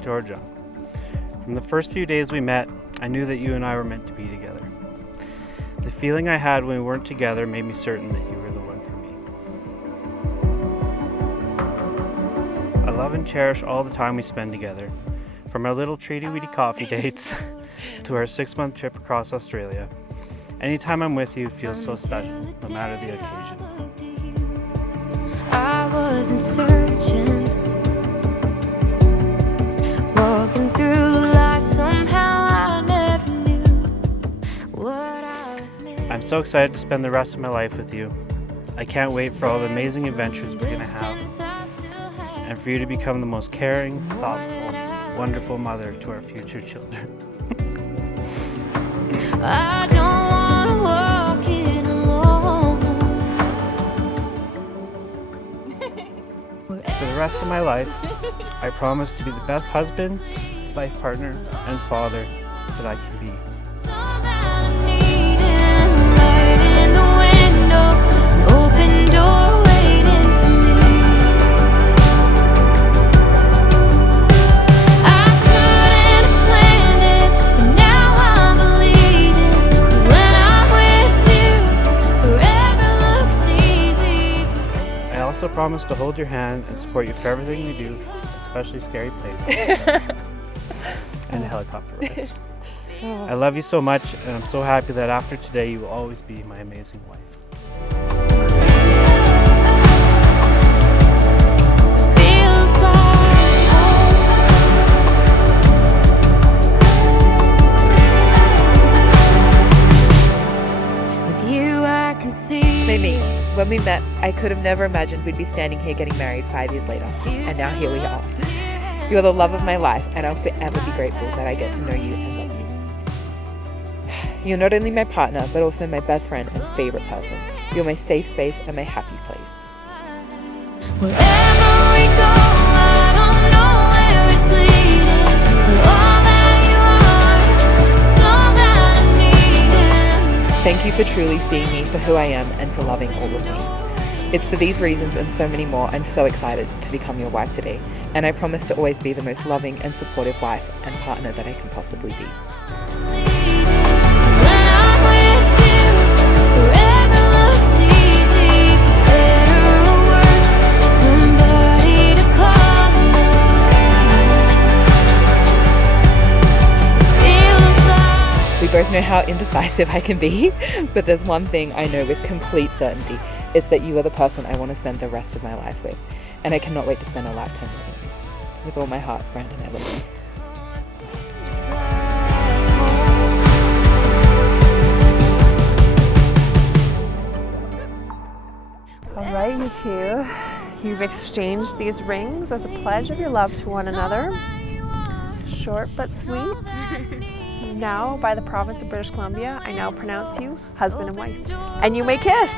Georgia. From the first few days we met, I knew that you and I were meant to be together. The feeling I had when we weren't together made me certain that you were the one for me. I love and cherish all the time we spend together, from our little treaty-weedy coffee dates to our 6-month trip across Australia. Anytime I'm with you feels so special, no matter the occasion. I wasn't searching, walking through life somehow I never knew what I was missing. I'm so excited to spend the rest of my life with you. I can't wait for all the amazing adventures we're going to have, and for you to become the most caring, thoughtful, wonderful mother to our future children. I don't want to walk it alone. For the rest of my life, I promise to be the best husband, life partner, and father that I can be. So that I'm needing a light in the window, an open door waiting for me. I couldn't have planned it, but now I'm believing when I'm with you, forever looks easy. I also promise to hold your hand and support you for everything you do, especially scary playdates and helicopter rides. I love you so much, and I'm so happy that after today you will always be my amazing wife. Feels like home. With you I can see. Mimi, when we met, I could have never imagined we'd be standing here getting married 5 years later. And now here we are. You're the love of my life, and I'll forever be grateful that I get to know you and love you. You're not only my partner, but also my best friend and favorite person. You're my safe space and my happy place. Wherever we go, I don't know where it's leading. But all that you are, so that I'm needing. Thank you for truly seeing me for who I am and for loving all of me. It's for these reasons and so many more I'm so excited to become your wife today, and I promise to always be the most loving and supportive wife and partner that I can possibly be. When I'm with you, forever looks easy, for better or worse. Somebody to call now. Feels like We both know how indecisive I can be, but there's one thing I know with complete certainty. It's that you are the person I want to spend the rest of my life with, and I cannot wait to spend a lifetime with you. With all my heart, Branden, I love you. All right, you two. You've exchanged these rings as a pledge of your love to one another. Short but sweet. Now, by the province of British Columbia, I now pronounce you husband and wife. And you may kiss.